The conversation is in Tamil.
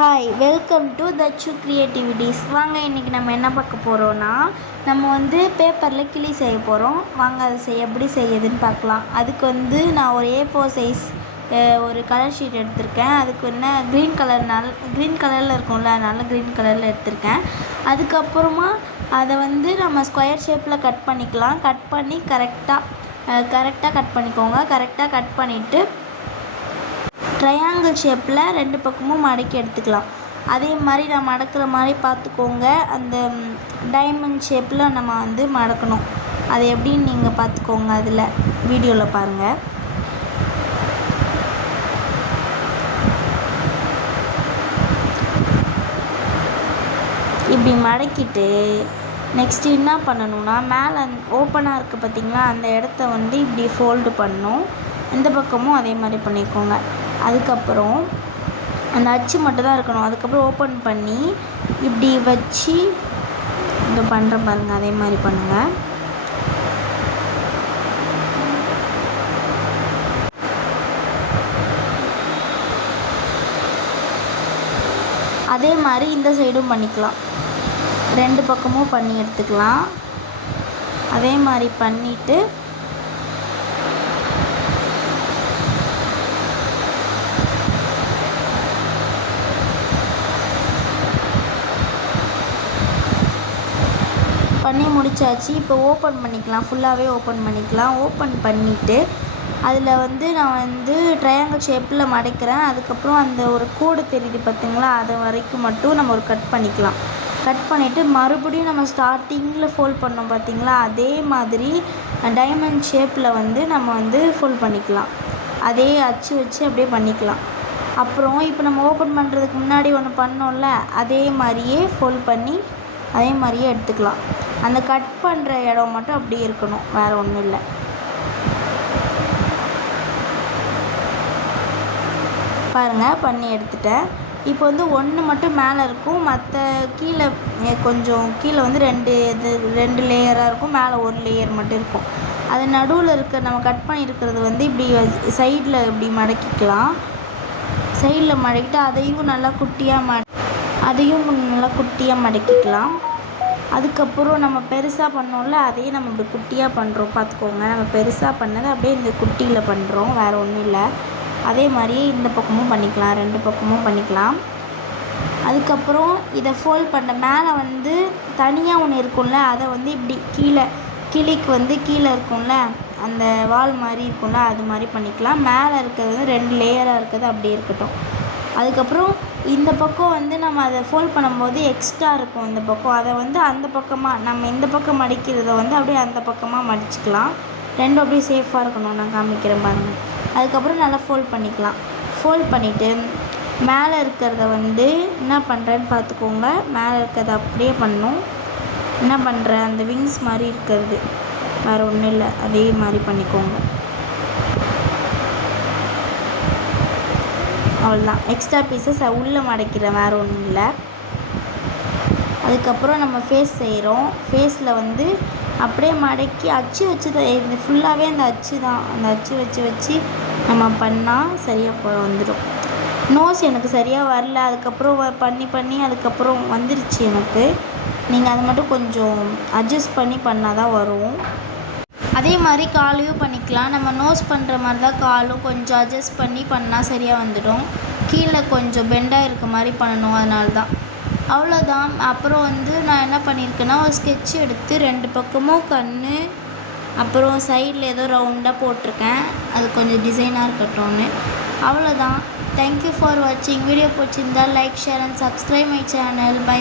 ஹாய், வெல்கம் டு தச்சு கிரியேட்டிவிட்டிஸ். வாங்க, இன்றைக்கி நம்ம என்ன பார்க்க போகிறோன்னா, நம்ம பேப்பரில் கிளி செய்ய போகிறோம். வாங்க அதை எப்படி செய்யுதுன்னு பார்க்கலாம். அதுக்கு நான் ஒரு A4 சைஸ் ஒரு கலர் ஷீட் எடுத்திருக்கேன். அதுக்கு க்ரீன் கலரில் இருக்கும்ல, அதனால க்ரீன் கலரில் எடுத்திருக்கேன். அதுக்கப்புறமா அதை நம்ம ஸ்கொயர் ஷேப்பில் கட் பண்ணிக்கலாம். கட் பண்ணி கரெக்டாக கட் பண்ணிக்கோங்க. கரெக்டாக கட் பண்ணிவிட்டு ட்ரையாங்கிள் ஷேப்பில் ரெண்டு பக்கமும் மடக்கி எடுத்துக்கலாம். அதே மாதிரி நான் மடக்கிற மாதிரி பார்த்துக்கோங்க. அந்த டைமண்ட் ஷேப்பில் நம்ம மடக்கணும். அது எப்படின்னு நீங்கள் பார்த்துக்கோங்க, அதில் வீடியோவில் பாருங்கள். இப்படி மடக்கிட்டு நெக்ஸ்ட்டு என்ன பண்ணணுன்னா, மேலே ஓப்பனாக இருக்குது பார்த்திங்களா, அந்த இடத்த இப்படி ஃபோல்டு பண்ணணும். இந்த பக்கமும் அதே மாதிரி பண்ணிக்கோங்க. அதுக்கப்புறம் அந்த அச்சு மட்டும் தான் இருக்கணும். அதுக்கப்புறம் ஓப்பன் பண்ணி இப்படி வச்சு இந்த பண்ணுற பாருங்கள், அதே மாதிரி பண்ணுங்கள். அதே மாதிரி இந்த சைடும் பண்ணிக்கலாம். ரெண்டு பக்கமும் பண்ணி எடுத்துக்கலாம். அதே மாதிரி பண்ணிவிட்டு பண்ணி முடிச்சாச்சு. இப்போ ஓப்பன் பண்ணிக்கலாம். ஃபுல்லாகவே ஓப்பன் பண்ணிக்கலாம். ஓப்பன் பண்ணிவிட்டு அதில் நான் ட்ரையாங்கிள் ஷேப்பில் மடக்கிறேன். அதுக்கப்புறம் அந்த ஒரு கோடு தெரியுது பார்த்திங்களா, அது வரைக்கும் மட்டும் நம்ம ஒரு கட் பண்ணிக்கலாம். கட் பண்ணிவிட்டு மறுபடியும் நம்ம ஸ்டார்டிங்கில் ஃபோல்ட் பண்ணோம் பார்த்திங்களா, அதே மாதிரி டைமண்ட் ஷேப்பில் நம்ம ஃபோல்ட் பண்ணிக்கலாம். அதே அச்சு வச்சு அப்படியே பண்ணிக்கலாம். அப்புறம் இப்போ நம்ம ஓப்பன் பண்ணுறதுக்கு முன்னாடி ஒன்று பண்ணோம்ல, அதே மாதிரியே ஃபோல்ட் பண்ணி அதே மாதிரியே எடுத்துக்கலாம். அந்த கட் பண்ணுற இடம் மட்டும் அப்படியே இருக்கணும், வேறு ஒன்றும் இல்லை. பாருங்கள், பண்ணி எடுத்துட்டேன். இப்போ ஒன்று மட்டும் மேலே இருக்கும், மற்ற கீழே கொஞ்சம் கீழே ரெண்டு லேயராக இருக்கும், மேலே ஒரு லேயர் மட்டும் இருக்கும். அது நடுவில் இருக்க நம்ம கட் பண்ணியிருக்கிறது இப்படி சைடில் இப்படி மடக்கிக்கலாம். சைடில் மடக்கிட்டு அதையும் நல்லா குட்டியாக மடக்கிக்கலாம். அதுக்கப்புறம் நம்ம பெருசாக பண்ணோம்ல, அதையும் நம்ம இப்படி குட்டியாக பண்ணுறோம் பார்த்துக்கோங்க. நம்ம பெருசாக பண்ணதை அப்படியே இந்த குட்டியில் பண்ணுறோம், வேறு ஒன்றும் இல்லை. அதே மாதிரியே இந்த பக்கமும் பண்ணிக்கலாம், ரெண்டு பக்கமும் பண்ணிக்கலாம். அதுக்கப்புறம் இதை ஃபோல்ட் பண்ண மேலே தனியாக ஒன்று இருக்கும்ல, அதை இப்படி கிளிக்கு கீழே இருக்கும்ல, அந்த வால் மாதிரி இருக்கும்ல, அது மாதிரி பண்ணிக்கலாம். மேலே இருக்கிறது ரெண்டு லேயராக இருக்கிறது அப்படியே இருக்கட்டும். அதுக்கப்புறம் இந்த பக்கம் நம்ம அதை ஃபோல்ட் பண்ணும்போது எக்ஸ்ட்ரா இருக்கும் இந்த பக்கம், அதை அந்த பக்கமாக நம்ம இந்த பக்கம் மடிக்கிறத அப்படியே அந்த பக்கமாக மடிச்சுக்கலாம். ரெண்டும் அப்படியே சேஃபாக இருக்கணும். நான் காமிக்கிறேன் பாருங்கள். அதுக்கப்புறம் நல்லா ஃபோல்ட் பண்ணிக்கலாம். ஃபோல்ட் பண்ணிவிட்டு மேலே இருக்கிறத என்ன பண்ணுறேன்னு பார்த்துக்கோங்க. மேலே இருக்கிறத அப்படியே பண்ணணும். என்ன பண்ணுறேன், அந்த விங்ஸ் மாதிரி இருக்கிறது வேறு ஒன்றும் இல்லை, அதே மாதிரி பண்ணிக்கோங்க. அவ்வளோதான். எக்ஸ்ட்ரா பீஸஸ் உள்ளே மடக்கிறேன், வேறு ஒன்றும் இல்லை. அதுக்கப்புறம் நம்ம ஃபேஸ் செய்கிறோம். ஃபேஸில் அப்படியே மடக்கி அச்சு வச்சு இது ஃபுல்லாகவே அந்த அச்சு தான். அந்த அச்சு வச்சு நம்ம பண்ணால் சரியாக வந்துடும். நோஸ் எனக்கு சரியாக வரல, அதுக்கப்புறம் பண்ணி அதுக்கப்புறம் வந்துருச்சு எனக்கு. நீங்கள் அதை மட்டும் கொஞ்சம் அட்ஜஸ்ட் பண்ணால் தான் வரும். அதே மாதிரி காலையும் பண்ணிக்கலாம். நம்ம நோஸ் பண்ணுற மாதிரி தான் காலும் கொஞ்சம் அட்ஜஸ்ட் பண்ணால் சரியாக வந்துடும். கீழே கொஞ்சம் பெண்டாக இருக்க மாதிரி பண்ணணும், அதனால தான். அவ்வளோதான். அப்புறம் நான் என்ன பண்ணியிருக்கேன்னா, ஒரு ஸ்கெட்ச் எடுத்து ரெண்டு பக்கமும் கண், அப்புறம் சைடில் ஏதோ ரவுண்டாக போட்டிருக்கேன், அது கொஞ்சம் டிசைனாக இருக்கட்டும்னு. அவ்வளோதான். தேங்க்யூ ஃபார் வாட்சிங். வீடியோ பிடிச்சிருந்தால் like, share and subscribe my channel. By.